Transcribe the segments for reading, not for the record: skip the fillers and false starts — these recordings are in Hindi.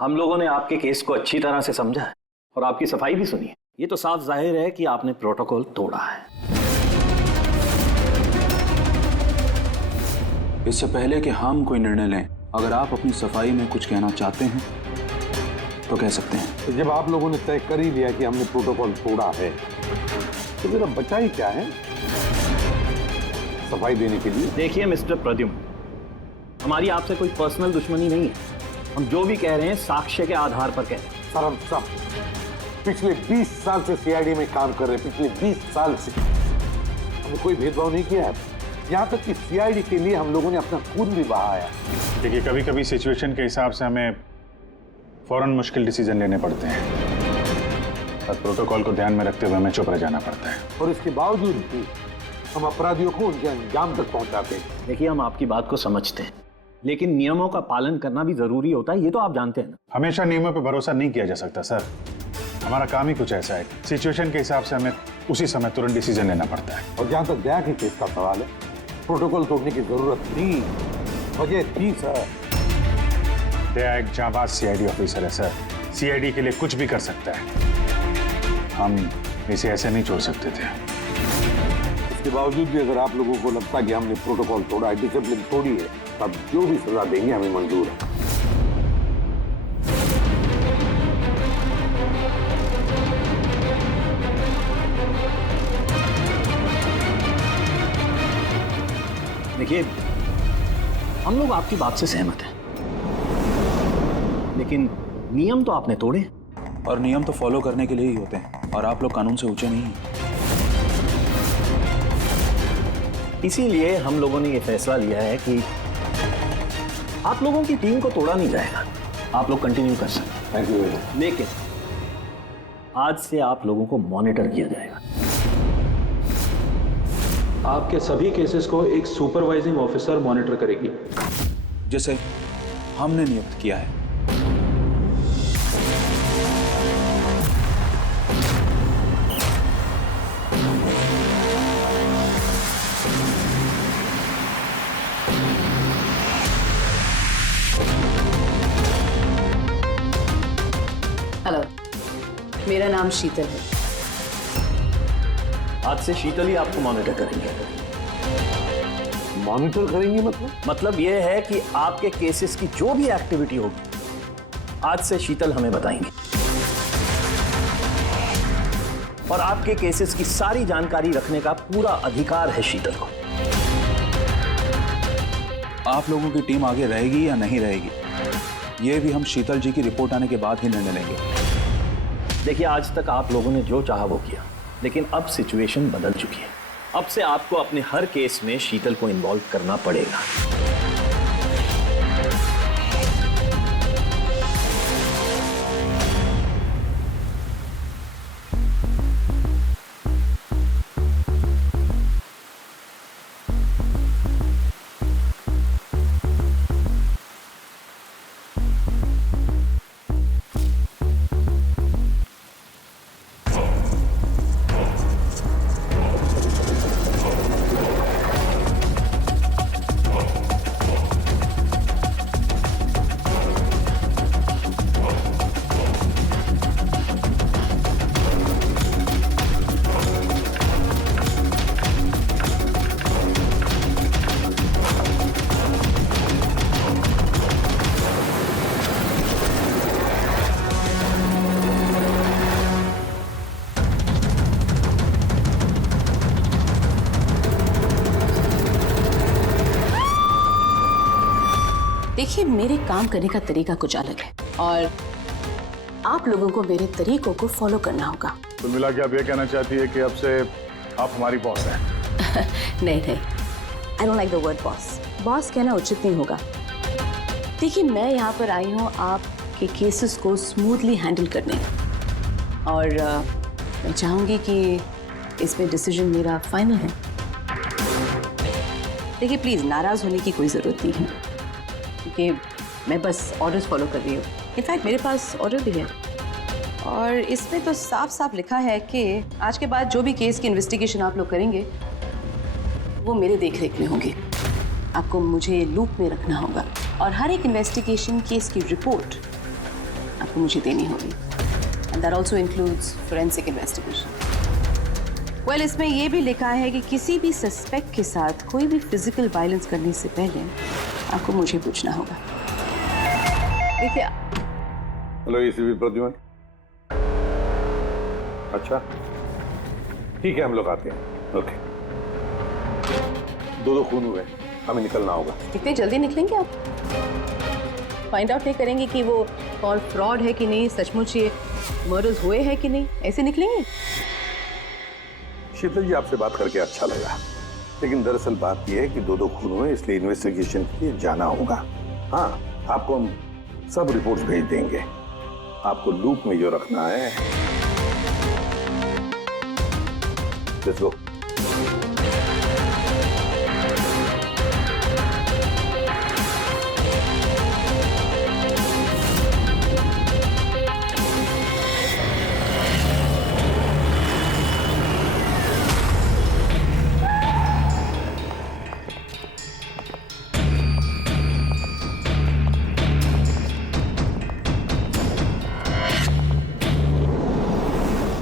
हम लोगों ने आपके केस को अच्छी तरह से समझा है और आपकी सफाई भी सुनी है। ये तो साफ जाहिर है कि आपने प्रोटोकॉल तोड़ा है। इससे पहले कि हम कोई निर्णय लें, अगर आप अपनी सफाई में कुछ कहना चाहते हैं तो कह सकते हैं। तो जब आप लोगों ने तय कर ही लिया कि हमने प्रोटोकॉल तोड़ा है तो मेरा बचा ही क्या है सफाई देने के लिए। देखिए मिस्टर प्रद्युम्न, हमारी आपसे कोई पर्सनल दुश्मनी नहीं है। हम जो भी कह रहे हैं साक्ष्य के आधार पर कह रहे हैं। सर हम सब पिछले 20 साल से सीआईडी में काम कर रहे हैं। पिछले 20 साल से हमने कोई भेदभाव नहीं किया है। यहाँ तक कि सीआईडी के लिए हम लोगों ने अपना खून भी बहाया। देखिए, कभी कभी सिचुएशन के हिसाब से हमें फौरन मुश्किल डिसीजन लेने पड़ते हैं और प्रोटोकॉल को ध्यान में रखते हुए हमें चुप रह जाना पड़ता है। और इसके बावजूद भी हम अपराधियों को उनके अंजाम तक पहुंचाते हैं। देखिए, हम आपकी बात को समझते हैं, लेकिन नियमों का पालन करना भी जरूरी होता है। ये तो आप जानते हैं ना। हमेशा नियमों पर भरोसा नहीं किया जा सकता सर। हमारा काम ही कुछ ऐसा है, सिचुएशन के हिसाब से हमें उसी समय तुरंत डिसीजन लेना पड़ता है। और जहां तक दया के केस का सवाल है, प्रोटोकॉल तोड़ने की जरूरत थी, वजह थी सर। दया एक जांबाज सीआईडी ऑफिसर है सर, सीआईडी के लिए कुछ भी कर सकता है। हम इसे ऐसे नहीं छोड़ सकते थे। इसके बावजूद भी अगर आप लोगों को लगता है कि हमने प्रोटोकॉल तोड़ा है, डिसिप्लिन तोड़ी है, तब जो भी सजा देंगे हमें मंजूर है। देखिए, हम लोग आपकी बात से सहमत हैं, लेकिन नियम तो आपने तोड़े। और नियम तो फॉलो करने के लिए ही होते हैं, और आप लोग कानून से ऊंचे नहीं हैं। इसीलिए हम लोगों ने ये फैसला लिया है कि आप लोगों की टीम को तोड़ा नहीं जाएगा। आप लोग कंटिन्यू कर सकते हैं। Thank you. लेकिन आज से आप लोगों को मॉनिटर किया जाएगा। आपके सभी केसेस को एक सुपरवाइजिंग ऑफिसर मॉनिटर करेगी, जैसे हमने नियुक्त किया है। हेलो, मेरा नाम शीतल है। आज से शीतल ही आपको मॉनिटर करेंगे। मॉनिटर करेंगे मतलब ये है कि आपके केसेस की जो भी एक्टिविटी होगी, आज से शीतल हमें बताएंगे। और आपके केसेस की सारी जानकारी रखने का पूरा अधिकार है शीतल को। आप लोगों की टीम आगे रहेगी या नहीं रहेगी, ये भी हम शीतल जी की रिपोर्ट आने के बाद ही निर्णय लेंगे। देखिए, आज तक आप लोगों ने जो चाहा वो किया, लेकिन अब सिचुएशन बदल चुकी है। अब से आपको अपने हर केस में शीतल को इन्वॉल्व करना पड़ेगा। देखिए, मेरे काम करने का तरीका कुछ अलग है और आप लोगों को मेरे तरीकों को फॉलो करना होगा। तो मिला के आप ये कहना चाहती है कि अब से आप हमारी बॉस हैं? नहीं, I don't like the word boss. Boss कहना उचित नहीं होगा। देखिए, मैं यहाँ पर आई हूँ आपके केसेस को स्मूथली हैंडल करने, और मैं चाहूँगी कि इसमें डिसीजन मेरा फाइनल है। देखिए, प्लीज़ नाराज़ होने की कोई ज़रूरत नहीं है, क्योंकि मैं बस ऑर्डर्स फॉलो कर रही हूँ। इनफैक्ट मेरे पास ऑर्डर भी है, और इसमें तो साफ साफ लिखा है कि आज के बाद जो भी केस की इन्वेस्टिगेशन आप लोग करेंगे वो मेरे देखरेख में होगी। आपको मुझे लूप में रखना होगा, और हर एक इन्वेस्टिगेशन केस की रिपोर्ट आपको मुझे देनी होगी। And that also includes forensic investigation. Well, इसमें यह भी लिखा है कि किसी भी सस्पेक्ट के साथ कोई भी फिजिकल वायलेंस करने से पहले आपको मुझे पूछना होगा। देखिए। Hello ACP Pradyuman. अच्छा ठीक है, हम लोग आते हैं। ओके। दो खून हुए, हमें निकलना होगा। कितने जल्दी निकलेंगे आप? फाइंड आउट नहीं करेंगे कि वो कॉल फ्रॉड है कि नहीं, सचमुच ये मर्डर्स हुए हैं कि नहीं, ऐसे निकलेंगे? शीतल जी, आपसे बात करके अच्छा लगा, लेकिन दरअसल बात यह है कि दो खून हुए, इसलिए इन्वेस्टिगेशन के लिए जाना होगा। हाँ, आपको हम सब रिपोर्ट्स भेज देंगे। आपको लूप में जो रखना है। Let's go.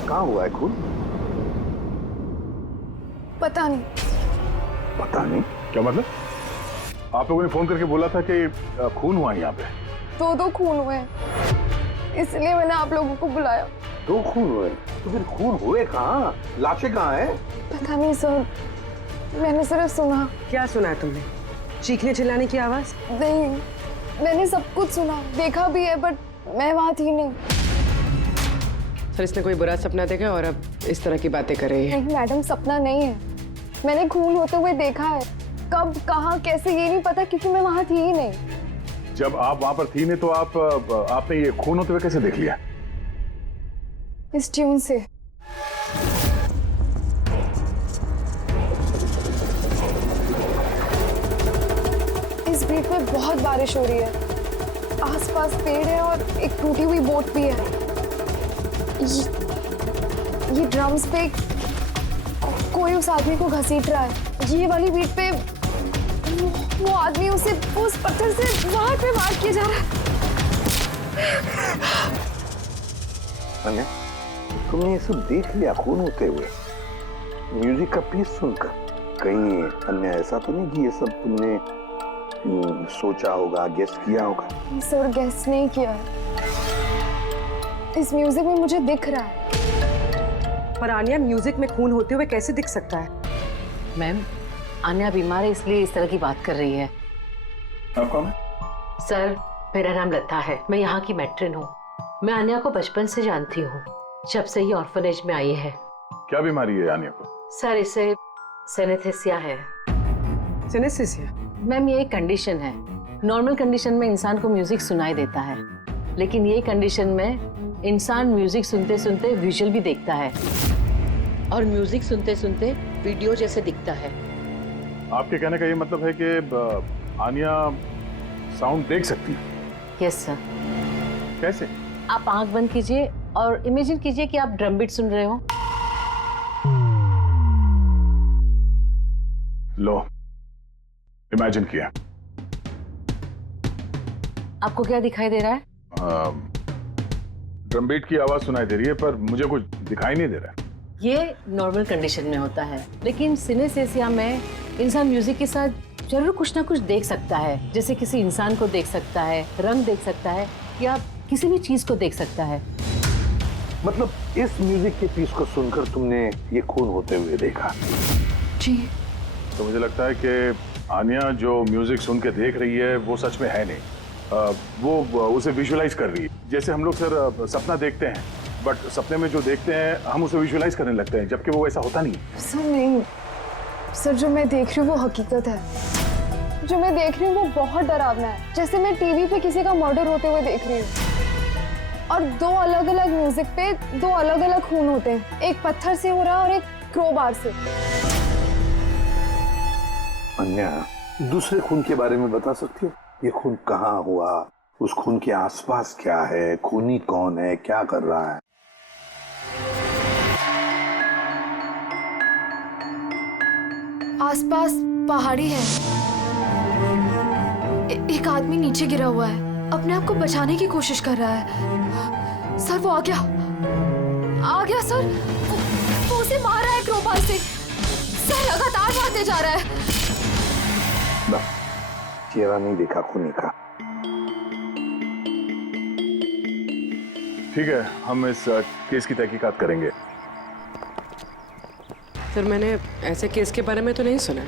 कहाँ हुआ है खून? पता नहीं। पता नहीं? क्या मतलब? आप लोगों ने फोन करके बोला था कि खून हुआ है यहाँ पे। दो खून हुए हैं, इसलिए मैंने आप लोगों को बुलाया। दो खून हुए? तो फिर खून हुए कहाँ? लाशें कहाँ हैं? पता नहीं सर, मैंने सिर्फ सुना। क्या सुना है तुमने? चीखने चिल्लाने की आवाज? नहीं, मैंने सब कुछ सुना, देखा भी है, बट मैं वहाँ थी नहीं। सर, इसने कोई बुरा सपना देखा और अब इस तरह की बातें कर रही है। नहीं मैडम, सपना नहीं है, मैंने खून होते हुए देखा है। कब, कहाँ, कैसे, ये नहीं पता, क्योंकि मैं वहाँ थी ही नहीं। जब आप वहां पर थी नहीं तो आपने ये खून होते हुए कैसे देख लिया? इस ट्यून से। इस बीट में बहुत बारिश हो रही है, आसपास पेड़ है और एक टूटी हुई बोट भी है। ये ड्रम्स पे कोई उस आदमी को घसीट रहा है। ये वाली बीट पे वो आदमी उस पत्थर से बाहर पे वार किया जा रहा है। अन्य, तुमने ये सब देख लिया खून होते हुए, म्यूजिक का पीस सुनकर? कहीं अन्य ऐसा तो नहीं कि ये सब तुमने सोचा होगा, गेस किया होगा? सर, गेस नहीं किया है, इस म्यूजिक में मुझे दिख रहा है। पर आन्या, म्यूजिक में खून होते हुए कैसे दिख सकता है? मैम, आन्या बीमार है इसलिए इस तरह की बात कर रही है। आप कौन है? सर, मेरा नाम लता है, मैं यहाँ की मैट्रिन हूँ। मैं आन्या को बचपन से जानती हूँ, जब से ही ऑर्फनेज में आई है। क्या बीमारी है आन्या को? सर, इसे सिनेस्थेसिया है। सिनेस्थेसिया? मैम, ये एक कंडीशन है। नॉर्मल कंडीशन में इंसान को म्यूजिक सुनाई देता है, लेकिन ये कंडीशन में इंसान म्यूजिक सुनते सुनते विजुअल भी देखता है और म्यूजिक सुनते सुनते वीडियो जैसे दिखता है। आपके कहने का ये मतलब है कि आन्या साउंड देख सकती है? Yes sir. कैसे? आप आंख बंद कीजिए और इमेजिन कीजिए कि आप ड्रम बीट सुन रहे हो। लो, इमेजिन किया। आपको क्या दिखाई दे रहा है? ड्रम बीट की आवाज सुनाई दे रही है, पर मुझे कुछ दिखाई नहीं दे रहा है। ये नॉर्मल कंडीशन में होता है, लेकिन सिनेस्थेसिया में इंसान म्यूजिक के साथ जरूर कुछ ना कुछ देख सकता है, जैसे किसी इंसान को देख सकता है, रंग देख सकता है, या किसी भी चीज को देख सकता है। मतलब इस म्यूजिक के पीस को सुनकर तुमने ये खून होते हुए देखा? जी। तो मुझे लगता है कि आन्या जो म्यूजिक सुन के देख रही है वो सच में है नहीं, वो उसे विजुअलाइज कर रही है। जैसे हम लोग सर सपना देखते हैं, बट सपने में जो देखते हैं हम उसे विजुअलाइज करने लगते हैं, जबकि वो ऐसा होता नहीं। सर नहीं, सर जो मैं देख रही हूँ वो हकीकत है। जो मैं देख रही हूँ वो बहुत डरावना है, जैसे मैं टीवी पे किसी का मर्डर होते हुए देख रही हूँ। और दो अलग अलग म्यूजिक पे दो अलग अलग खून होते हैं, एक पत्थर से हो रहा है और एक क्रोबार से। अन्या, दूसरे खून के बारे में बता सकती हो? ये खून कहाँ हुआ, उस खून के आसपास क्या है, खूनी कौन है, क्या कर रहा है? आसपास पहाड़ी है, एक आदमी नीचे गिरा हुआ है। अपने आप को बचाने की कोशिश कर रहा है। सर वो आ गया सर। वो उसे मार रहा है क्रोबार से। सर लगातार मारते जा रहा है। चेहरा नहीं देखा खूनी का। ठीक है, हम इस केस की तहकीकात करेंगे। सर मैंने ऐसे केस के बारे में तो नहीं सुना।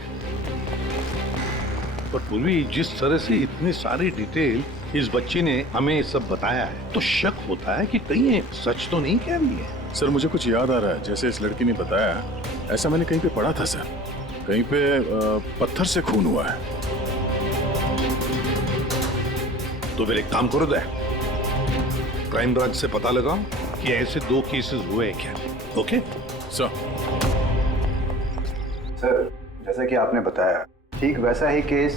पर पूर्वी जिस तरह से इतनी सारी डिटेल इस बच्ची ने हमें सब बताया है, तो शक होता है कि कहीं ये सच तो नहीं कह रही है। सर मुझे कुछ याद आ रहा है, जैसे इस लड़की ने बताया, ऐसा मैंने कहीं पे पढ़ा था सर। कहीं पे पत्थर से खून हुआ है। तो फिर एक काम करो दे, क्राइम ब्रांच से पता लगाओ कि ऐसे 2 केसेस हुए हैं क्या। Okay sir. सर जैसा कि आपने बताया, ठीक वैसा ही केस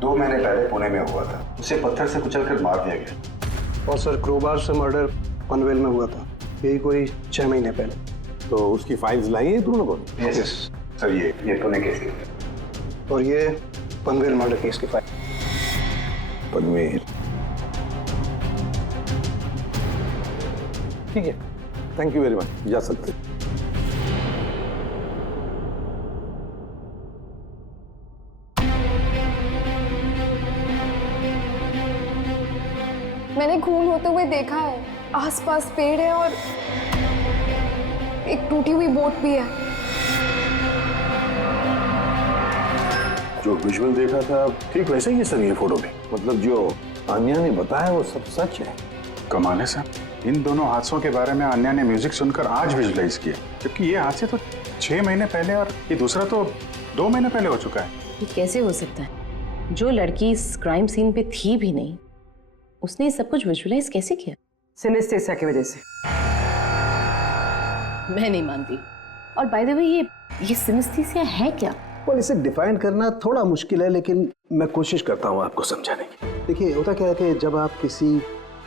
2 महीने पहले पुणे में हुआ था। उसे पत्थर से कुचलकर मार दिया गया। और सर क्रोबार से मर्डर पनवेल में हुआ था, यही कोई 6 महीने पहले। तो उसकी फाइल्स लाई है तुम लोगों ने? यस सर, ये पुणे केस की। और ये पनवेल मर्डर केस की फाइल। पनवेल, ठीक है, थैंक यू वेरी मच, जा सकते। मैंने खून होते हुए देखा है। आसपास पेड़ है और एक टूटी हुई बोट भी है। जो विजुअल देखा था ठीक वैसे ही है सर ये फोटो भी। मतलब जो आन्या ने बताया वो सब सच है। कमाल है सर, इन दोनों हादसों के बारे में अन्या ने म्यूजिक सुनकर आज विजुलाइज किया, जबकि ये हादसे तो 6 महीने पहले और ये दूसरा तो 2 महीने पहले हो चुका है। ये कैसे हो सकता है? जो लड़की इस क्राइम सीन पे थी भी नहीं, उसने ये सब कुछ विजुअलाइज कैसे किया? सिनेस्थेसिया की वजह से। मैं नहीं मानती। और बाय द वे ये सिनेस्थेसिया है क्या? और इसे डिफाइन करना थोड़ा मुश्किल है, लेकिन मैं कोशिश करता हूँ आपको समझाने की। देखिए होता क्या है कि जब आप किसी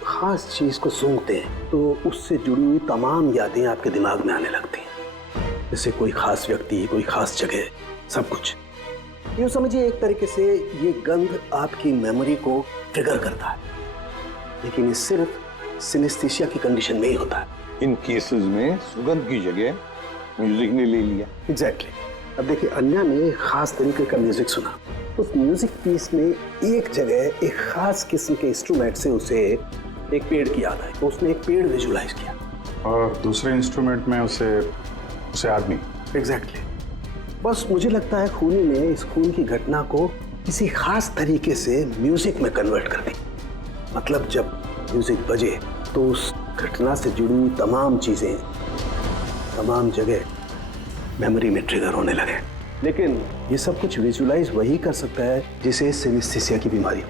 खास चीज को सूंघते हैं तो उससे जुड़ी हुई तमाम यादें आपके दिमाग में आने लगती हैं। जैसे कोई खास व्यक्ति, कोई खास जगह, सब कुछ। यूँ समझिए एक तरीके से ये गंध आपकी मेमोरी को ट्रिगर करता है। लेकिन ये सिर्फ सिनेस्थेसिया की कंडीशन में ही होता है। इन केसेस में सुगंध की जगह म्यूजिक ने ले लिया। एग्जैक्टली। अब देखिए अन्या ने एक खास तरीके का म्यूजिक सुना। उस म्यूजिक पीस में एक जगह एक खास किस्म के इंस्ट्रूमेंट से उसे एक पेड़ की याद आई, तो उसने एक पेड़ विजुलाइज किया। और दूसरे इंस्ट्रूमेंट में उसे आदमी। एग्जैक्टली। बस मुझे लगता है खूनी ने इस खून की घटना को किसी खास तरीके से म्यूजिक में कन्वर्ट कर दी। मतलब जब म्यूजिक बजे तो उस घटना से जुड़ी हुई तमाम चीजें, तमाम जगह मेमोरी में ट्रिगर होने लगे। लेकिन ये सब कुछ विजुलाइज वही कर सकता है जिसे सिनेस्थेसिया की बीमारी हो,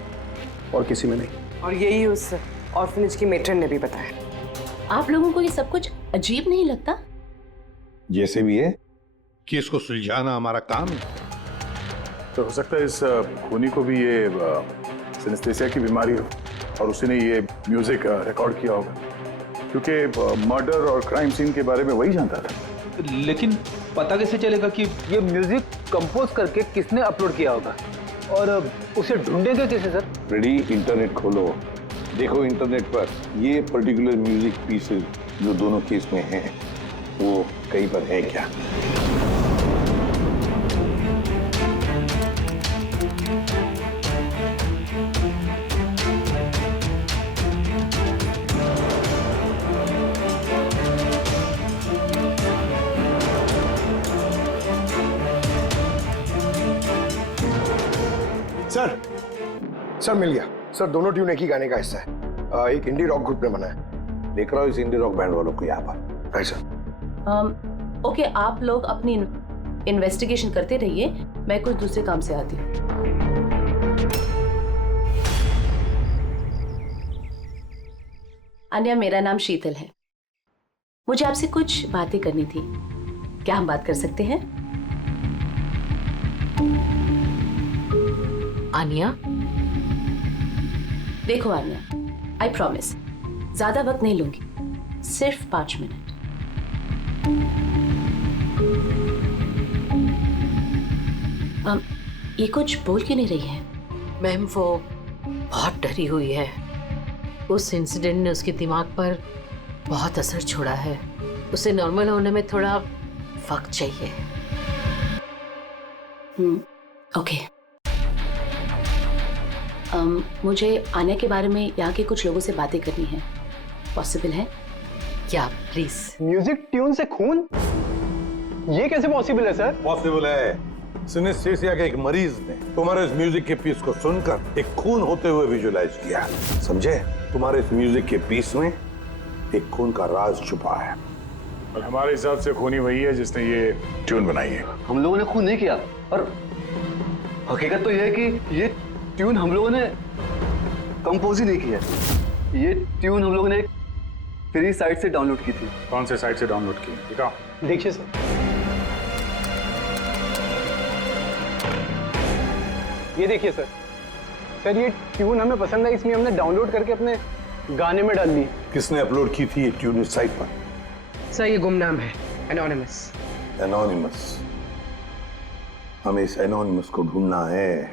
और किसी में नहीं। और यही उस ऑर्फनेज की मेट्रन ने भी बताया। आप लोगों को ये सब कुछ अजीब नहीं लगता? जैसे भी है, केस को सुलझाना हमारा काम है। तो हो सकता है इस खूनी को भी ये सिनेस्थेसिया की बीमारी हो और उसी ने ये म्यूजिक रिकॉर्ड किया होगा, क्योंकि मर्डर और क्राइम सीन के बारे में वही जानता था। लेकिन पता कैसे चलेगा कि ये म्यूजिक कंपोज करके किसने अपलोड किया होगा, और उसे ढूंढेंगे कैसे सर? रेडी, इंटरनेट खोलो, देखो इंटरनेट पर ये पर्टिकुलर म्यूजिक पीसेस जो दोनों केस में हैं वो कहीं पर है क्या। सर मिल गया सर। दोनों ट्यून एक ही गाने का हिस्सा है। एक इंडी रॉक ग्रुप ने बना है। देख रहा हूँ इस इंडी रॉक बैंड वालों को यहाँ पर। है सर। ओके, आप लोग अपनी इन्वेस्टिगेशन करते रहिए, मैं कुछ दूसरे काम से आती हूँ। अन्या, मेरा नाम शीतल है। मुझे आपसे कुछ बातें करनी थी। क्या हम बात कर सकते हैं? आन्या, देखो आन्या, आई प्रॉमिस ज्यादा वक्त नहीं लूंगी, सिर्फ 5 मिनट। ये कुछ बोल क्यों नहीं रही है? मैम वो बहुत डरी हुई है। उस इंसिडेंट ने उसके दिमाग पर बहुत असर छोड़ा है। उसे नॉर्मल होने में थोड़ा वक्त चाहिए। ओके। मुझे आन्या के बारे में यहाँ के कुछ लोगों से बातें करनी है, पॉसिबल है? क्या प्लीज? म्यूजिक ट्यून से खून, ये कैसे पॉसिबल है सर? पॉसिबल है। सिनेस्थेसिया के एक मरीज ने तुम्हारे इस म्यूजिक के पीस को सुनकर एक खून होते हुए विजुलाइज किया। समझे? तुम्हारे इस म्यूजिक के पीस में एक खून का राज छुपा है। और हमारे हिसाब से खूनी वही है जिसने ये ट्यून बनाई है। हम लोगों ने खून नहीं किया, और हकीकत तो यह है कि ये ट्यून हम लोगों ने कंपोज ही नहीं किया। ये ट्यून हम लोगों ने एक फ्री साइट से डाउनलोड की थी। कौन से साइट से डाउनलोड की? दिखाओ। देखिए सर, ये देखिए सर। सर ये ट्यून हमें पसंद है, इसलिए हमने डाउनलोड करके अपने गाने में डाल दी। किसने अपलोड की थी ये ट्यून इस साइट पर? सर ये गुमनाम है, एनोनिमस। एनोनिमस? हमें इस एनोनिमस को ढूंढना है।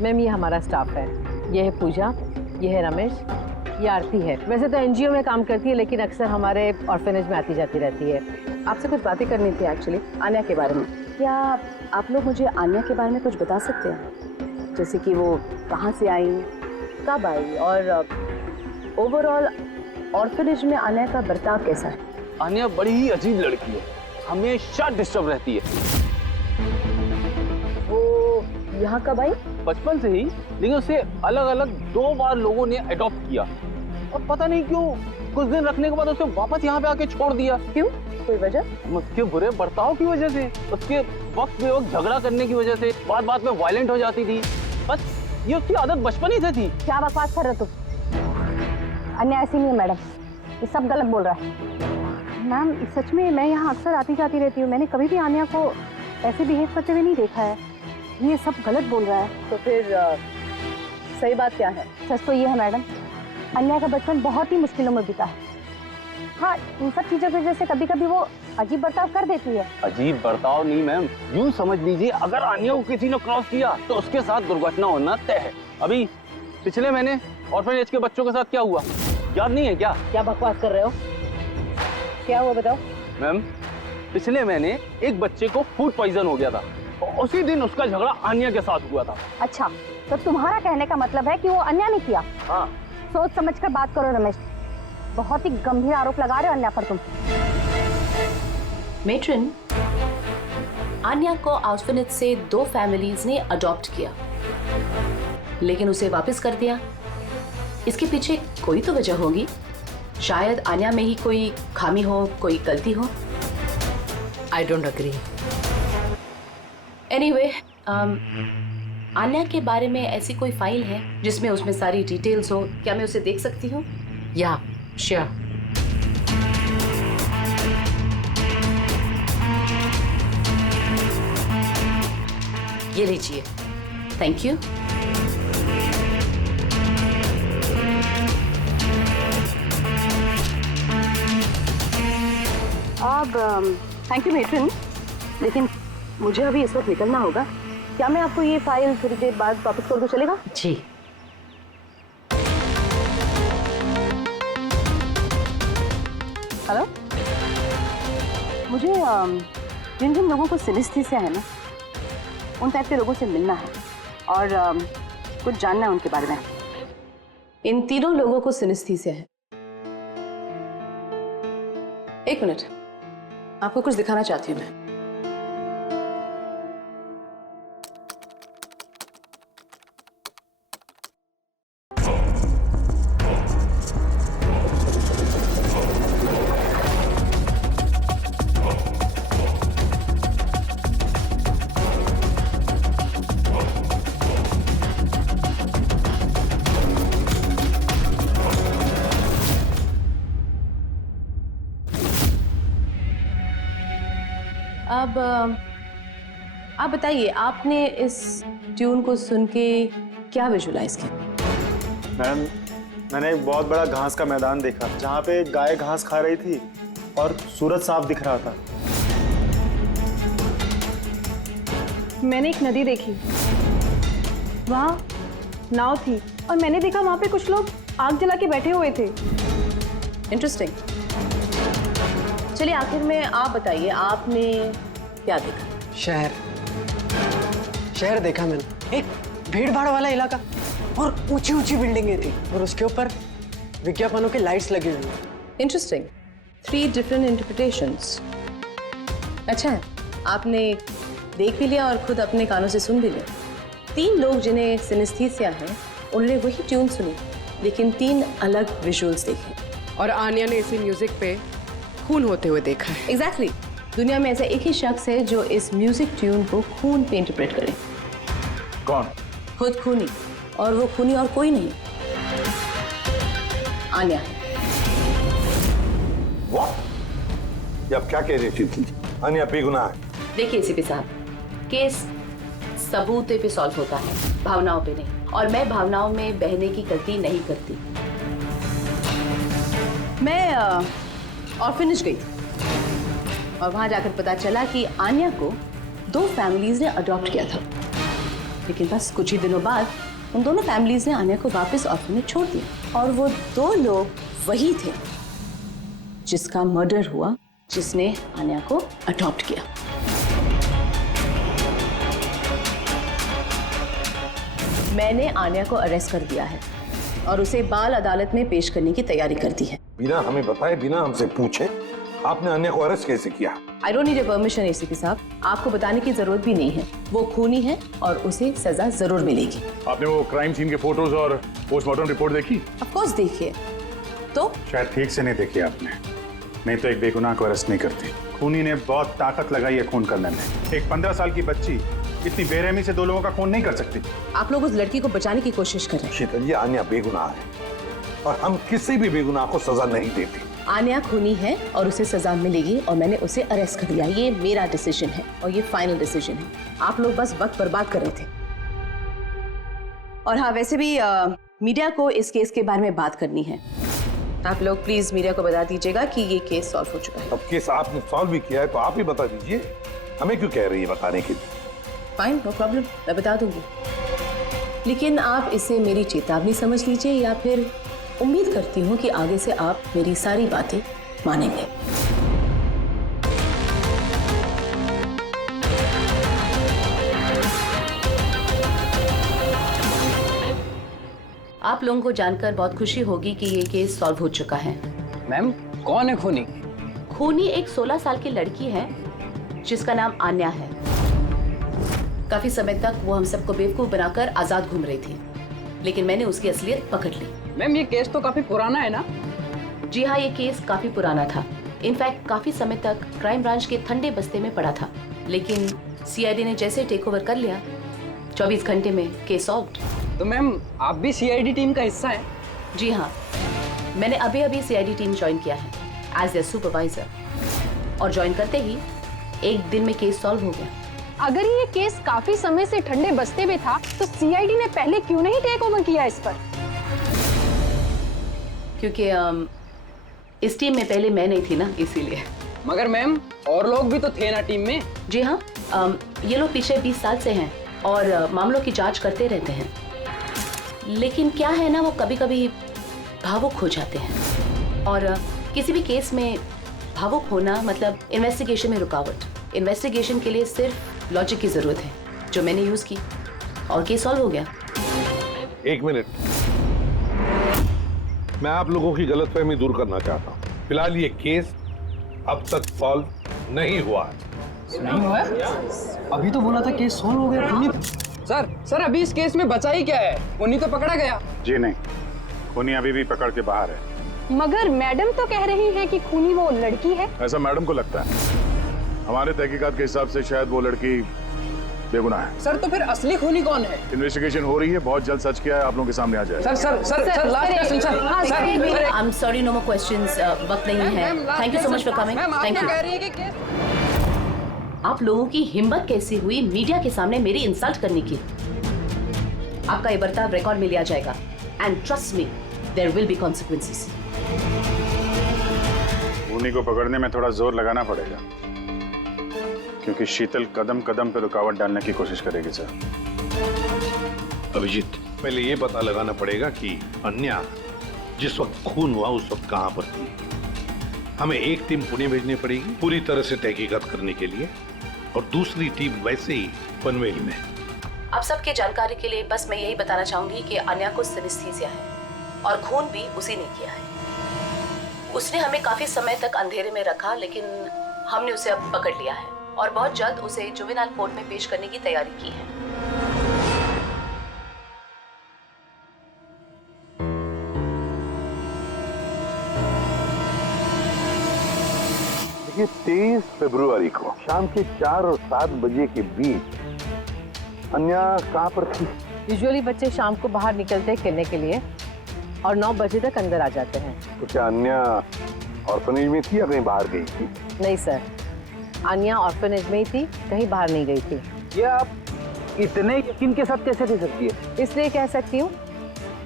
मैम ये हमारा स्टाफ है। ये है पूजा, ये है रमेश, ये आरती है। वैसे तो एनजीओ में काम करती है, लेकिन अक्सर हमारे ऑर्फेनेज में आती जाती रहती है। आपसे कुछ बातें करनी थी एक्चुअली, आन्या के बारे में। क्या आप लोग मुझे आन्या के बारे में कुछ बता सकते हैं? जैसे कि वो कहाँ से आई, कब आई, और ओवरऑल ऑर्फेनेज में आन्या का बर्ताव कैसा है? आन्या बड़ी ही अजीब लड़की है, हमेशा डिस्टर्ब रहती है। वो यहाँ कब आई? बचपन से ही, लेकिन उसे अलग अलग 2 बार लोगों ने अडॉप्ट किया, और पता नहीं क्यों कुछ दिन रखने के बाद उसे वापस यहाँ पे आके छोड़ दिया। क्यों? कोई वजह? उसके बुरे बर्ताव की वजह से, उसके वक्त बेवक्त झगड़ा करने की वजह से, बात बात में वायलेंट हो जाती थी। बस ये उसकी आदत बचपन ही से थी। क्या बकवास कर रहे तुम? अन्य ऐसी नहीं है मैडम, ये सब गलत बोल रहा है। मैम सच में मैं यहाँ अक्सर आती जाती रहती हूँ, मैंने कभी भी आन्या को ऐसे बिहेव करते हुए नहीं देखा है। ये सब गलत बोल रहा है। तो फिर सही बात क्या है? सच तो ये है मैडम, अन्या का बचपन बहुत ही मुश्किलों में बीता है। हाँ, इन सब चीज़ों की वजह से कभी कभी वो अजीब बर्ताव कर देती है। अजीब बर्ताव नहीं मैम, यूं समझ लीजिए अगर आन्या को किसी ने क्रॉस किया तो उसके साथ दुर्घटना होना तय है। अभी पिछले महीने ऑर्फनेज के बच्चों के साथ क्या हुआ, याद नहीं है क्या? क्या बकवास कर रहे हो? क्या हुआ बताओ? मैम पिछले महीने एक बच्चे को फूड पॉइजन हो गया था, और उसी दिन उसका झगड़ा आन्या के साथ हुआ था। अच्छा, तो तुम्हारा कहने का मतलब है कि वो अन्या ने किया? हाँ। सोच समझ कर बात करो रमेश, बहुत ही गंभीर आरोप लगा रहे हो अन्या पर तुम। मेट्रन, आन्या को ऑर्फनेज से 2 फैमिलीज ने अडॉप्ट किया, लेकिन उसे वापस कर दिया। इसके पीछे कोई तो वजह होगी। शायद आन्या में ही कोई खामी हो, कोई गलती हो। I don't agree. Anyway, Anya के बारे में ऐसी कोई फाइल है जिसमें उसमें सारी डिटेल्स हो? क्या मैं उसे देख सकती हूँ? या श्योर। ये लीजिए। Thank you. अब थैंक यू मेट्रन, लेकिन मुझे अभी इस वक्त निकलना होगा। क्या मैं आपको ये फाइल थोड़ी देर बाद वापस कर दूं, चलेगा? जी। हेलो, मुझे जिन जिन लोगों को सिनेस्थीसिया है ना, उन टाइप के लोगों से मिलना है और कुछ जानना है उनके बारे में। इन तीनों लोगों को सिनेस्थीसिया है। एक मिनट, आपको कुछ दिखाना चाहती हूँ मैं। अब आप बताइए, आपने इस ट्यून को सुन के क्या विजुलाइज किया? मैम, मैंने एक बहुत बड़ा घास का मैदान देखा जहाँ पे गाय घास खा रही थी और सूरज साफ दिख रहा था। मैंने एक नदी देखी, वहाँ नाव थी और मैंने देखा वहाँ पे कुछ लोग आग जला के बैठे हुए थे। इंटरेस्टिंग। चलिए आखिर में आप बताइए, आपने क्या देखा? शहर देखा मैंने, एक भीड़ भाड़ वाला इलाका और ऊंची ऊंची बिल्डिंगें थी और उसके ऊपर विज्ञापनों के लाइट्स लगी हुई। इंटरेस्टिंग। 3 different interpretations. अच्छा है, आपने देख भी लिया और खुद अपने कानों से सुन भी लिया। 3 लोग जिन्हें सिनेस्थीसिया है उन्होंने वही ट्यून सुनी, लेकिन 3 अलग विजुअल्स देखे। और आन्या ने इसी म्यूजिक पे खून होते हुए देखा है। एग्जैक्टली। दुनिया में ऐसा एक ही शख्स है जो इस म्यूजिक ट्यून को खून पे इंटरप्रेट करे। कौन? खुद खूनी, और वो खूनी और कोई नहीं, आन्या। वाह, ये आप क्या कह रही थी? आन्या बेगुनाह है। देखिए एसीपी साहब, केस सबूत पे सॉल्व होता है, भावनाओं पे नहीं, और मैं भावनाओं में बहने की गलती नहीं करती। मैं ऑर्फनेज गई और वहां जाकर पता चला कि आन्या को 2 फैमिलीज ने अडॉप्ट किया था, लेकिन बस कुछ ही दिनों बाद उन दोनों फैमिलीज ने आन्या को वापस ऑर्फनेज छोड़ दिया। और वो 2 लोग वही थे जिसका मर्डर हुआ, जिसने आन्या को अडॉप्ट किया। मैंने आन्या को अरेस्ट कर दिया है और उसे बाल अदालत में पेश करने की तैयारी कर दी है। बिना हमें बताए, बिना हमसे पूछे आपने आन्या को अरेस्ट कैसे किया? I don't need your permission ACP साहब, आपको बताने की जरूरत भी नहीं है। वो खूनी है और उसे सजा जरूर मिलेगी। आपने वो क्राइम सीन के फोटोज और पोस्टमार्टम रिपोर्ट देखी? ऑफ कोर्स देखिए। तो शायद ठीक से नहीं देखी आपने, नहीं तो एक बेगुनाह को अरेस्ट नहीं करती। खूनी ने बहुत ताकत लगाई है खून करने में। एक 15 साल की बच्ची इतनी बेरहमी से 2 लोगों का खून नहीं कर सकती। आप लोग उस लड़की को बचाने की कोशिश कर रहे हैं। शीतल जी, आन्या बेगुनाह है और हम किसी भी बेगुनाह को सजा नहीं देते। आन्या खूनी है और उसे सजा मिलेगी और मैंने उसे अरेस्ट कर लिया। ये मेरा डिसीजन है और ये फाइनल डिसीजन है। आप लोग बस वक्त बर्बाद कर रहे थे। और हाँ, वैसे भी मीडिया को इस केस के बारे में बात करनी है। आप लोग प्लीज मीडिया को बता दीजिएगा कि ये केस सॉल्व हो चुका है। अब केस आपने सॉल्व भी किया है तो आप ही बता दीजिए, हमें क्यों कह रही है बताने के लिए? फाइन, नो प्रॉब्लम, मैं बता दूंगी। लेकिन आप इसे मेरी चेतावनी समझ लीजिए, या फिर उम्मीद करती हूँ कि आगे से आप मेरी सारी बातें मानेंगे। आप लोगों को जानकर बहुत खुशी होगी कि ये केस सॉल्व हो चुका है। मैम, कौन है खूनी? खूनी एक 16 साल की लड़की है जिसका नाम आन्या है। काफी समय तक वो हम सबको बेवकूफ बनाकर आजाद घूम रही थी, लेकिन मैंने उसकी असलियत पकड़ ली। मैम, ये केस तो काफी पुराना है ना? जी हाँ, ये केस काफी पुराना था। इनफैक्ट काफी समय तक क्राइम ब्रांच के ठंडे बस्ते में पड़ा था, लेकिन सीआईडी ने जैसे टेक ओवर कर लिया, 24 घंटे में केस सॉल्व्ड। तो मैम, आप भी सीआईडी टीम का हिस्सा हैं? जी हाँ, मैंने अभी सीआईडी टीम ज्वाइन किया है एज ए सुपरवाइजर, और ज्वाइन करते ही एक दिन में केस सॉल्व हो गया। अगर ये केस काफी समय से ठंडे बस्ते में था तो सीआईडी ने पहले क्यों नहीं टेक ओवर किया इस पर? क्योंकि इस टीम में पहले मैं नहीं थी ना, इसीलिए। मगर मैम, और लोग भी तो थे ना टीम में? जी हाँ, ये लोग पिछले 20 साल से हैं और मामलों की जांच करते रहते हैं, लेकिन क्या है ना, वो कभी कभी भावुक हो जाते हैं। और किसी भी केस में भावुक होना मतलब इन्वेस्टिगेशन में रुकावट। इन्वेस्टिगेशन के लिए सिर्फ लॉजिक की जरूरत है, जो मैंने यूज की, और केस सॉल्व हो गया। 1 मिनट, मैं आप लोगों की गलतफहमी दूर करना चाहता हूँ। फिलहाल ये केस अब तक सॉल्व नहीं हुआ है। नहीं हुआ है? अभी तो बोला था केस सॉल्व हो गया। खूनी सर, अभी इस केस में बचा ही क्या है? खूनी तो पकड़ा गया। जी नहीं, खूनी अभी भी पकड़ के बाहर है। मगर मैडम तो कह रही है कि खूनी वो लड़की है। ऐसा मैडम को लगता है। हमारे तहकीकात के हिसाब से शायद वो लड़की बेगुनाह है। सर, तो फिर असली खूनी कौन है? इन्वेस्टिगेशन हो रही है, बहुत जल्द सच क्या है आप लोगों के सामने आ जाएगा। Sir, last question sir. I am sorry, no more questions, वक्त नहीं है। Thank you so much for coming. Thank you. आप लोगों की हिम्मत कैसी हुई मीडिया के सामने मेरी इंसल्ट करने की? आपका ये बर्ताव रिकॉर्ड में लिया जाएगा, and trust me, there will be consequences. खूनी को पकड़ने में थोड़ा जोर लगाना पड़ेगा, क्योंकि शीतल कदम कदम पे रुकावट डालने की कोशिश करेगी सर। अभिजीत, पहले ये पता लगाना पड़ेगा कि अन्या जिस वक्त खून हुआ उस वक्त कहां पर थी? हमें एक टीम पुणे भेजनी पड़ेगी पूरी तरह से तहकीकात करने के लिए, और दूसरी टीम वैसे ही पनवेल में। आप सबकी जानकारी के लिए बस मैं यही बताना चाहूंगी कि अन्या को सिनेस्थीसिया है और खून भी उसी ने किया है। उसने हमें काफी समय तक अंधेरे में रखा, लेकिन हमने उसे अब पकड़ लिया है और बहुत जल्द उसे जुवेनाइल कोर्ट में पेश करने की तैयारी की है। देखिए 23 फरवरी को शाम के 4 और 7 बजे के बीच अन्या कहाँ पर थी? यूजुअली बच्चे शाम को बाहर निकलते हैं खेलने के लिए और 9 बजे तक अंदर आ जाते हैं। तो क्या अन्या ऑर्फनेज में थी या कहीं बाहर गई थी? नहीं सर, अन्या ऑर्फनेज में ही थी, कहीं बाहर नहीं गई थी। ये आप इतने यकीन के साथ कैसे कह सकती है? इसलिए कह सकती हूँ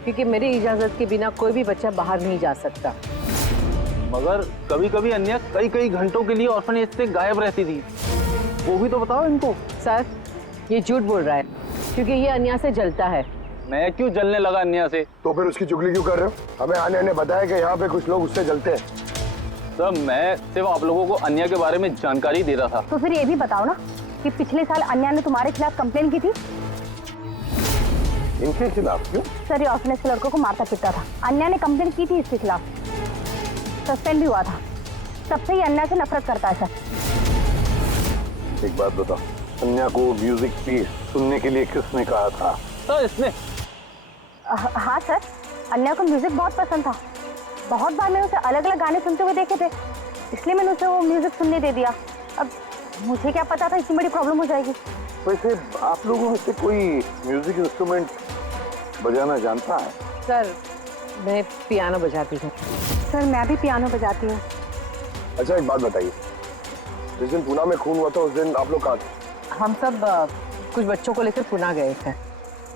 क्योंकि मेरी इजाजत के बिना कोई भी बच्चा बाहर नहीं जा सकता। मगर कभी कभी अन्या कई घंटों के लिए ऑर्फनेज से गायब रहती थी, वो भी तो बताओ इनको। सर ये झूठ बोल रहा है क्योंकि ये अन्या से जलता है। मैं क्यों जलने लगा अन्या से? तो फिर उसकी चुगली क्यों कर रहे हो? हमें अन्या ने बताया कि यहाँ पे कुछ लोग उससे जलते हैं। सर मैं सिर्फ आप लोगों को अन्या के बारे में जानकारी दे रहा था। तो फिर ये भी बताओ ना कि पिछले साल अन्या ने तुम्हारे खिलाफ कंप्लेन की थी। इनके खिलाफ क्यों? सर ये ऑर्फनेज के लड़कों को मारता पीटता था। अन्या ने कंप्लेन की थी इसके खिलाफ, सस्पेंड भी हुआ था। तब से ही अन्या से नफरत करता है सर। एक बात बताओ, अन्या को म्यूजिक पीस सुनने के लिए किसने कहा था? सर इसने। हाँ सर, अन्या को म्यूजिक बहुत पसंद था। बहुत बार मैंने उसे अलग अलग गाने सुनते हुए देखे थे, इसलिए मैंने उसे वो म्यूजिक सुनने दे दिया। अब मुझे क्या पता था इतनी बड़ी प्रॉब्लम हो जाएगी। वैसे आप लोगों में से कोई म्यूजिक इंस्ट्रूमेंट बजाना जानता है? सर मैं पियानो बजाती हूँ। सर मैं भी पियानो बजाती हूँ। अच्छा एक बात बताइए, जिस दिन पुणे में खून हुआ था उस दिन आप लोग कहाँ थे? हम सब कुछ बच्चों को लेकर पुणे गए थे।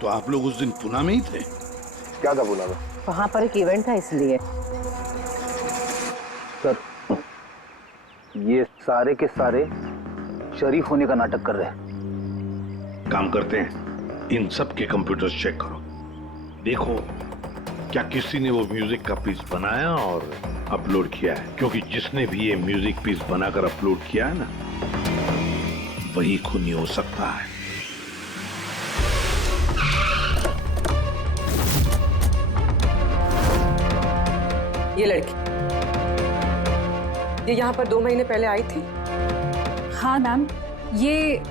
तो आप लोग उस दिन पुणे में ही थे? क्या था पुणे में? वहाँ पर एक इवेंट था इसलिए। सर ये सारे के सारे शरीफ होने का नाटक कर रहे हैं। काम करते हैं, इन सब के कंप्यूटर्स चेक करो, देखो क्या किसी ने वो म्यूजिक का पीस बनाया और अपलोड किया है, क्योंकि जिसने भी ये म्यूजिक पीस बनाकर अपलोड किया है ना, वही खूनी हो सकता है। ये लड़की ये यहाँ पर 2 महीने पहले आई थी। हाँ मैम, ये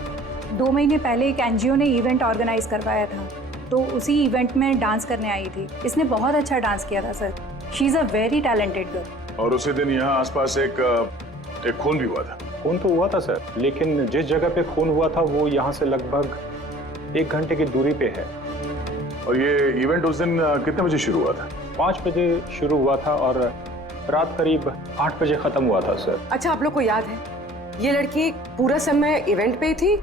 2 महीने पहले एक एनजीओ ने इवेंट ऑर्गेनाइज करवाया था, तो उसी इवेंट में डांस करने आई थी। इसने बहुत अच्छा डांस किया था sir. She is a very talented girl. और उसी दिन यहाँ आसपास एक खून भी हुआ था। खून तो हुआ था सर, लेकिन जिस जगह पे खून हुआ था वो यहाँ से लगभग 1 घंटे की दूरी पे है। और ये इवेंट उस दिन कितने बजे शुरू हुआ था? 5 बजे शुरू हुआ था और रात करीब 8 बजे खत्म हुआ था सर। अच्छा आप लोग को याद है ये लड़की पूरा समय इवेंट पे ही थी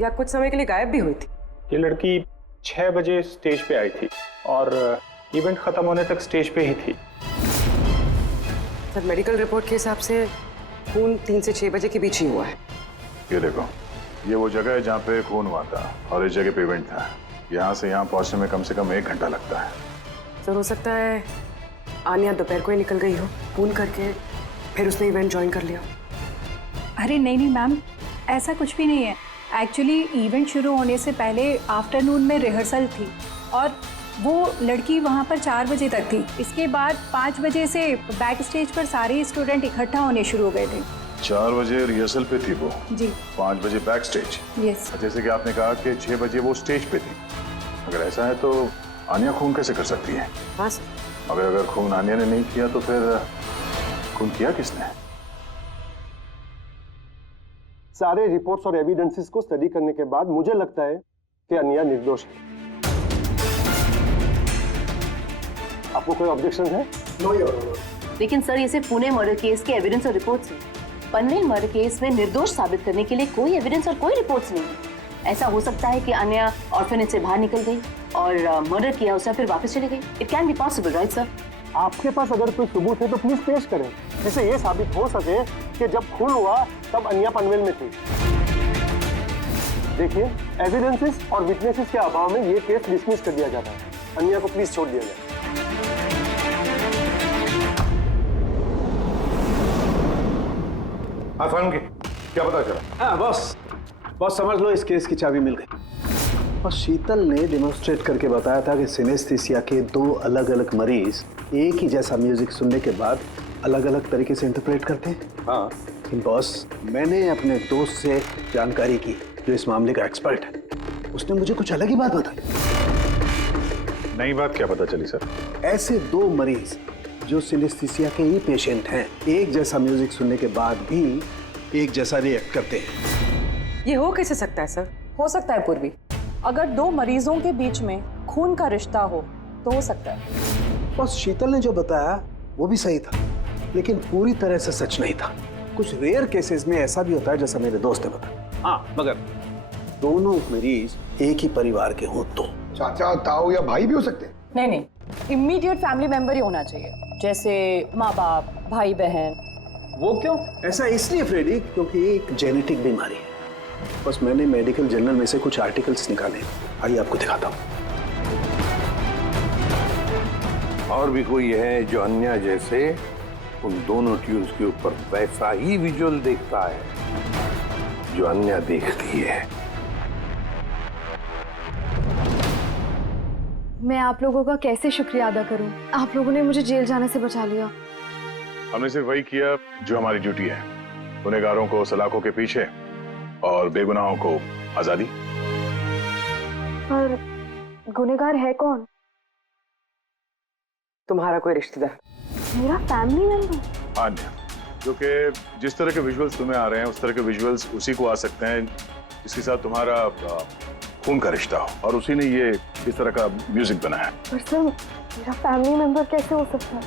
या कुछ समय के लिए गायब भी हुई थी? ये लड़की 6 बजे स्टेज पे आई थी और इवेंट खत्म होने तक स्टेज पे ही थी। सर मेडिकल रिपोर्ट के हिसाब से खून 3 से 6 बजे के बीच ही हुआ है। ये देखो, ये वो जगह है जहाँ पे खून हुआ था और इस जगह पे इवेंट था। यहाँ से यहाँ पहुँचने में कम से कम 1 घंटा लगता है। सर हो सकता है आनिया दोपहर को ही निकल गई हो, खून करके फिर उसने इवेंट ज्वाइन कर लिया। अरे नहीं मैम, ऐसा कुछ भी नहीं है। एक्चुअली इवेंट शुरू होने से पहले आफ्टरनून में रिहर्सल थी और वो लड़की वहाँ पर 4 बजे तक थी। इसके बाद 5 बजे से बैक स्टेज पर सारे स्टूडेंट इकट्ठा होने शुरू हो गए थे। 4 बजे रिहर्सल पे थी वो जी। 5 बजे बैक स्टेज। यस। जैसे कि आपने कहा कि 6 बजे वो स्टेज पे थी। अगर ऐसा है तो आनिया खून कैसे कर सकती है? हाँ सर। अगर खून आनिया ने नहीं किया तो फिर खून किया किसने? सारे रिपोर्ट्स और एविडेंसेस को स्टडी करने के बाद मुझे लगता है कि अन्या निर्दोष है। आपको कोई ऑब्जेक्शन है? No your honour. लेकिन सर ये सिर्फ पुणे मर्डर केस के एविडेंस और रिपोर्ट्स हैं। पनवेल मर्डर केस में निर्दोष साबित करने के लिए कोई एविडेंस और कोई रिपोर्ट्स नहीं है। ऐसा हो सकता है कि अन्या ऑर्फनेज से बाहर निकल गई और मर्डर किया उसने फिर वापस चली गई। It can be possible, right sir? आपके पास अगर कोई सबूत है तो प्लीज पेश करें, जिससे ये साबित हो सके कि जब खून हुआ तब अन्या पनवेल में थी। देखिए, एविडेंसेस और विटनेसेस के अभाव में ये केस डिसमिस कर दिया जाता है। अन्या को प्लीज छोड़ दिया जाए। आसान के क्या पता चला? हाँ बॉस, बॉस समझ लो इस केस की चाबी मिल गई। और शीतल ने डेमोन्स्ट्रेट करके बताया था कि सिनेस्थीसिया के 2 अलग अलग मरीज एक ही जैसा म्यूजिक सुनने के बाद अलग अलग तरीके से इंटरप्रेट करते हैं। हाँ लेकिन बॉस, मैंने अपने दोस्त से जानकारी की जो इस मामले का एक्सपर्ट है, उसने मुझे कुछ अलग ही बात बताई। नई बात क्या पता चली सर? ऐसे 2 मरीज जो सिनेस्थीसिया के ही पेशेंट हैं, एक जैसा म्यूजिक सुनने के बाद भी एक जैसा रिएक्ट करते हैं। ये हो कैसे सकता है सर? हो सकता है पूर्वी, अगर 2 मरीजों के बीच में खून का रिश्ता हो तो हो सकता है। बस शीतल ने जो बताया वो भी सही था, लेकिन पूरी तरह से सच नहीं था। कुछ रेयर केसेस में ऐसा भी होता है जैसा मेरे दोस्त ने बताया। हाँ, मगर दोनों मरीज एक ही परिवार के हों तो। चाचा, ताऊ या भाई भी हो सकते हैं? नहीं, इमीडिएट फैमिली मेंबर ही होना चाहिए, जैसे माँ बाप, भाई बहन। वो क्यों? ऐसा इसलिए फ्रेडी क्योंकि एक जेनेटिक बीमारी है। बस मैंने मेडिकल जर्नल में से कुछ आर्टिकल्स निकाले, आइए आपको दिखाता हूँ। और भी कोई है जो अन्या जैसे उन दोनों ट्यून्स के ऊपर वैसा ही विजुअल देखता है जो अन्या देखती है? मैं आप लोगों का कैसे शुक्रिया अदा करूं? आप लोगों ने मुझे जेल जाने से बचा लिया। हमने सिर्फ वही किया जो हमारी ड्यूटी है, गुनहगारों को सलाखों के पीछे और बेगुनाहों को आजादी। पर गुनहगार है कौन? तुम्हारा कोई रिश्तेदार। मेरा फैमिली मेंबर? अन्य, जो कि जिस तरह के विजुअल्स तुम्हें आ रहे हैं उस तरह के विजुअल्स उसी को आ सकते हैं जिसके साथ तुम्हारा खून का रिश्ता हो, और उसी ने ये इस तरह का म्यूजिक बनाया। पर सर, मेरा फैमिली मेंबर कैसे हो सकता है?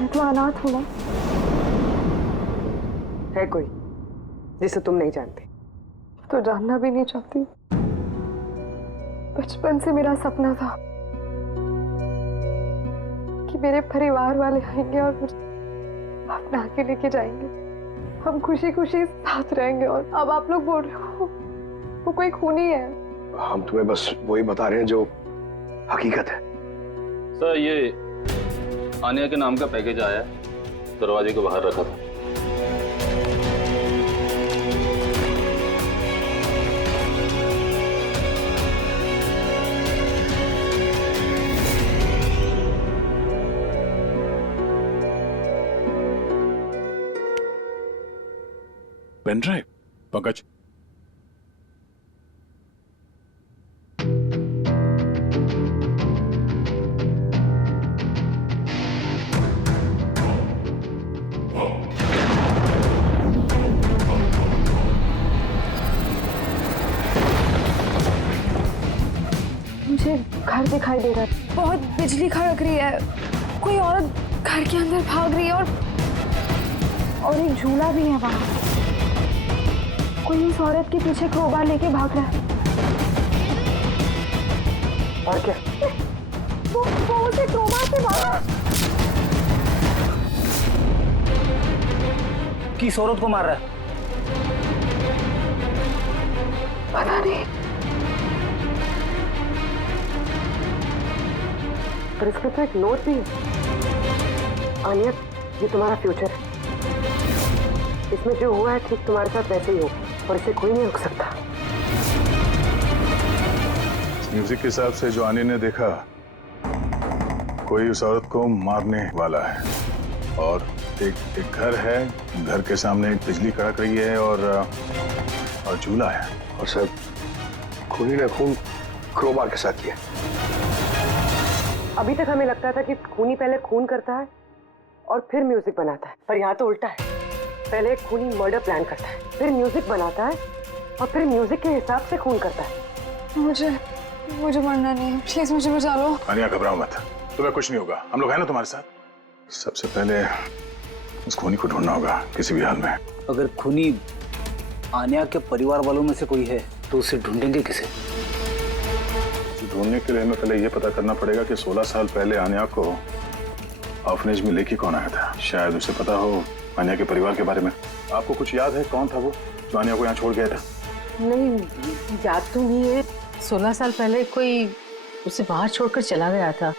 मैं तो अनाथ हूँ ना। है कोई जिसे तुम नहीं जानते? तो जानना भी नहीं चाहती। बचपन से मेरा सपना था कि मेरे परिवार वाले आएंगे और मुझे अपना के लेके जाएंगे, हम खुशी खुशी साथ रहेंगे। और अब आप लोग बोल रहे हो वो कोई खूनी है। हम तुम्हें बस वही बता रहे हैं जो हकीकत है। सर, ये आनिया के नाम का पैकेज आया है, दरवाजे के बाहर रखा था। Pen drive? पंकज, मुझे घर दिखाई दे रहा है, बहुत बिजली खड़क रही है, कोई औरत घर के अंदर भाग रही है और एक झूला भी है वहां। कोई उस औरत के पीछे क्रोबार लेके भाग रहा है। और क्या? वो उसे क्रोबार से मारा। किस औरत को मार रहा है? पता नहीं। पर इसके तो एक नोट भी है। आनिया, ये तुम्हारा फ्यूचर है। इसमें जो हुआ है ठीक तुम्हारे साथ वैसे ही हो, और इसे कोई नहीं रोक सकता। म्यूजिक के हिसाब से जो आने ने देखा, कोई उस औरत को मारने वाला है, और एक घर है, घर के सामने एक बिजली कड़क रही है और झूला है। और सर, खूनी ने खून क्रोबार के साथ किया। अभी तक हमें लगता था कि खूनी पहले खून करता है और फिर म्यूजिक बनाता है, पर यहाँ तो उल्टा है। पहले खूनी मर्डर प्लान करता है, फिर म्यूजिक बनाता है और फिर म्यूजिक के हिसाब से खून करता है। मुझे मरना नहीं है, प्लीज मुझे बचा लो। आनिया, घबराओ मत, तुम्हें कुछ नहीं होगा, हम लोग हैं ना तुम्हारे साथ। सबसे पहले उस खूनी को ढूंढना होगा किसी भी हाल में। अगर खूनी आनिया के परिवार वालों में से कोई है तो उसे ढूंढेंगे किसे? ढूंढने के लिए हमें पहले ये पता करना पड़ेगा कि 16 साल पहले आनिया को ऑर्फनेज में लेके कौन आया था। शायद उसे पता हो आनिया के परिवार के बारे में। आपको कुछ याद है कौन था वो जो आनिया को यहाँ छोड़ गया था? नहीं, याद तो नहीं है। 16 साल पहले कोई उसे बाहर छोड़कर चला गया था।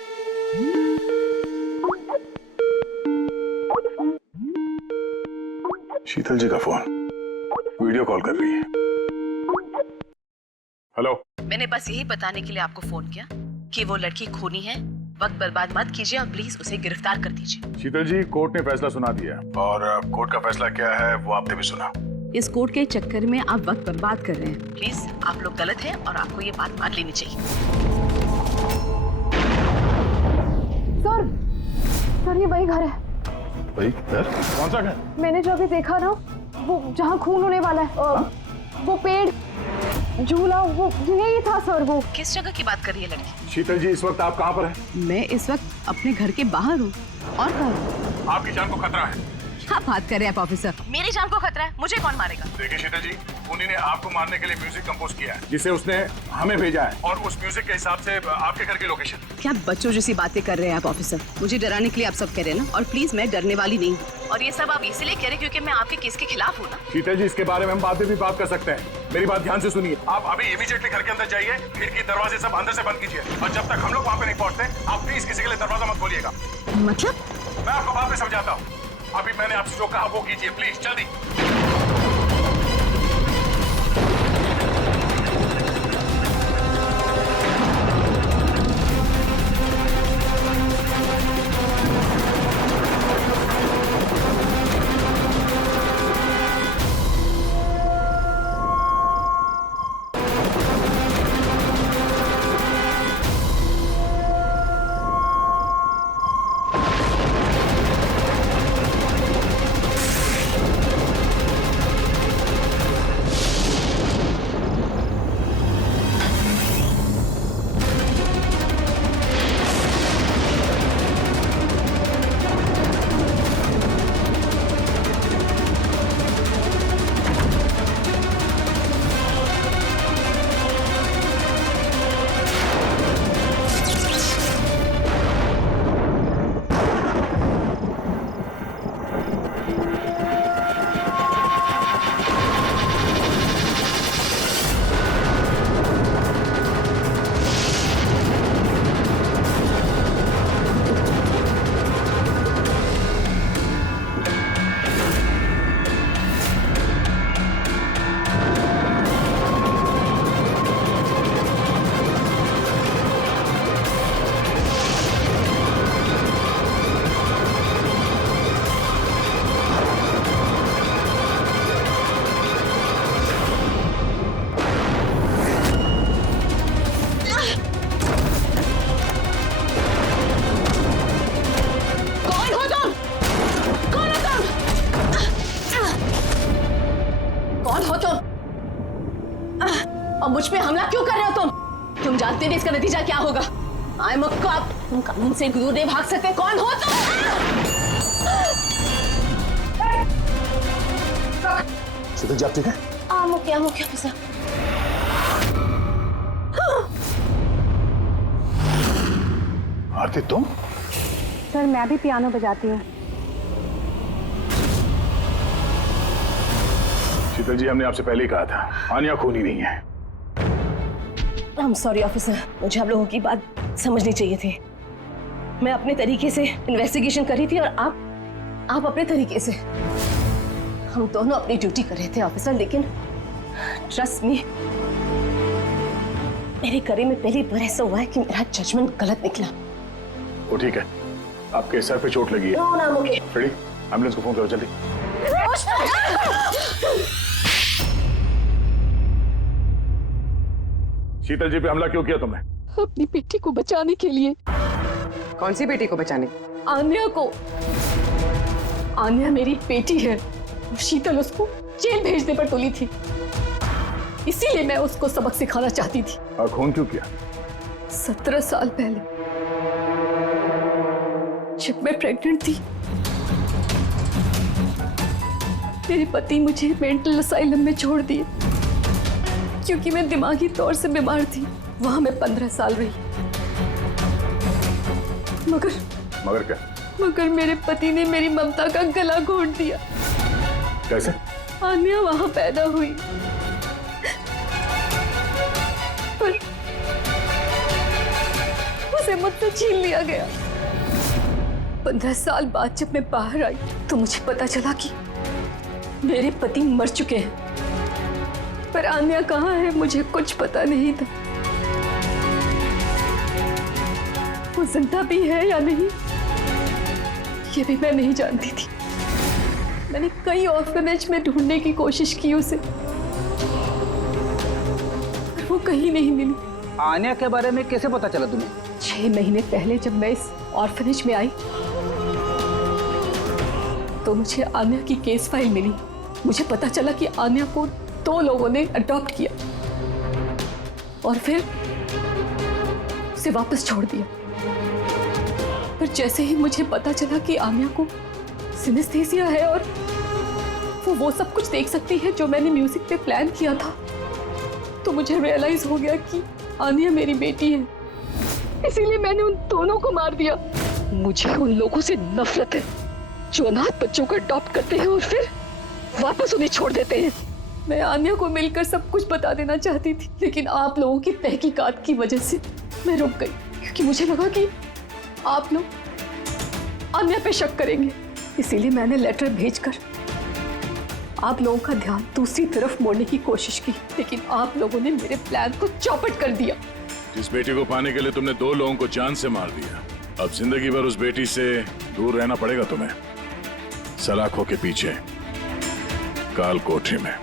She's शीतल जी का फोन, वीडियो कॉल कर रही है। हेलो। मैंने बस यही बताने के लिए आपको फोन किया कि वो लड़की खूनी है। वक्त बर्बाद मत कीजिए और प्लीज उसे गिरफ्तार कर दीजिए। शीतल जी, कोर्ट ने फैसला सुना दिया और कोर्ट का फैसला क्या है वो आपने भी सुना। इस कोर्ट के चक्कर में आप वक्त बर्बाद कर रहे हैं। प्लीज आप लोग गलत हैं और आपको ये बात मान लेनी चाहिए। सर ये वही घर है। भाई घर? कौन सा घर? मैंने जो अभी देखा ना, वो जहाँ खून होने वाला है, वो पेड़, झूला, वो यही था सर। वो किस जगह की बात कर रही है लड़की? शीतल जी, इस वक्त आप कहाँ पर हैं? मैं इस वक्त अपने घर के बाहर हूँ। और कहाँ? आपकी जान को खतरा है। क्या बात कर रहे हैं आप ऑफिसर? मेरी जान को खतरा है? मुझे कौन मारेगा? देखिए शीतल जी, खूनी ने आपको मारने के लिए म्यूजिक कंपोज किया है, जिसे उसने हमें भेजा है, और उस म्यूजिक के हिसाब से आपके घर की लोकेशन। क्या बच्चों जैसी बातें कर रहे हैं आप ऑफिसर? मुझे डराने के लिए आप सब कह रहे हैं ना? और प्लीज, मैं डरने वाली नहीं हूँ। और ये सब आप इसीलिए कह रहे हैं क्योंकि मैं आपके केस के खिलाफ हूँ ना? शीतल जी, इसके बारे में हम बाद में भी बात कर सकते हैं। मेरी बात ध्यान से सुनिए। आप अभी इमीडिएटली घर के अंदर जाइए, खिड़की दरवाजे सब अंदर से बंद कीजिए, और जब तक हम लोग वहाँ पे नहीं पहुँचते, आप प्लीज किसी के लिए दरवाजा मत खोलिएगा। मतलब? मैं आपको बाद में समझाता हूँ। अभी मैंने आपसे जो कहा वो कीजिए, प्लीज जल्दी। मुझ पे हमला क्यों कर रहे हो तुम? तुम जानते नहीं इसका नतीजा क्या होगा। I am a cop. तुम कानून से दूर नहीं भाग सकते। कौन हो तुम? शीतल जी, आप ठीक है? आम ओके ऑफिसर। आरती, तुम? सर मैं भी पियानो बजाती हूँ। शीतल जी, हमने आपसे पहले ही कहा था, आन्या खूनी नहीं है। आई एम सॉरी ऑफिसर, मुझे आप लोगों की बात समझनी चाहिए थी। मैं अपने तरीके से इन्वेस्टिगेशन कर रही थी और आप अपने तरीके से। हम दोनों अपनी ड्यूटी कर रहे थे ऑफिसर, लेकिन ट्रस्ट मी, मेरे करियर में पहली बार ऐसा हुआ है कि मेरा जजमेंट गलत निकला। वो ठीक है, आपके सर पे चोट लगी है। नो नाम ओके। रेडी? एम्बुलेंस को फोन करो जल्दी। शीतल जी पे हमला क्यों किया तुमने? अपनी बेटी को बचाने के लिए। कौन सी बेटी को बचाने? आन्या को। आन्या मेरी बेटी है। शीतल उसको जेल भेजने पर तुली थी, इसीलिए मैं उसको सबक सिखाना चाहती थी। और खून क्यों किया? 17 साल पहले जब मैं प्रेग्नेंट थी, मेरे पति मुझे मेंटल असाइलम में छोड़ दिए क्योंकि मैं दिमागी तौर से बीमार थी। वहां मैं 15 साल रही। मगर क्या? मगर मेरे पति ने मेरी ममता का गला घोंट दिया। कैसे? आन्या वहां पैदा हुई, पर उसे मुझसे छीन लिया गया। 15 साल बाद जब मैं बाहर आई तो मुझे पता चला कि मेरे पति मर चुके हैं, पर आन्या कहाँ है मुझे कुछ पता नहीं था। वो जिंदा भी है या नहीं ये भी मैं नहीं जानती थी। मैंने कई ऑर्फनेज में ढूंढने की कोशिश की उसे, पर वो कहीं नहीं मिली। आन्या के बारे में कैसे पता चला तुम्हें? 6 महीने पहले जब मैं इस ऑर्फनेज में आई तो मुझे आन्या की केस फाइल मिली। मुझे पता चला कि आन्या को 2 लोगों ने अडॉप्ट किया और फिर उसे वापस छोड़ दिया। पर जैसे ही मुझे पता चला कि आन्या को सिनेस्थेसिया है और वो सब कुछ देख सकती है जो मैंने म्यूजिक पे प्लान किया था, तो मुझे रियलाइज हो गया कि आन्या मेरी बेटी है। इसीलिए मैंने उन दोनों को मार दिया। मुझे उन लोगों से नफरत है जो अनाथ बच्चों को अडॉप्ट करते हैं और फिर वापस उन्हें छोड़ देते हैं। मैं आन्या को मिलकर सब कुछ बता देना चाहती थी, लेकिन आप लोगों की तहकीकात की वजह से मैं रुक गई, क्योंकि मुझे लगा कि आप लोग आन्या पे शक करेंगे। इसीलिए मैंने लेटर भेजकर आप लोगों का ध्यान दूसरी तरफ मोड़ने की कोशिश की, लेकिन आप लोगों ने मेरे प्लान को चौपट कर दिया। जिस बेटी को पाने के लिए तुमने 2 लोगों को जान से मार दिया, अब जिंदगी भर उस बेटी से दूर रहना पड़ेगा तुम्हें, सलाखों के पीछे, काल कोठरी में।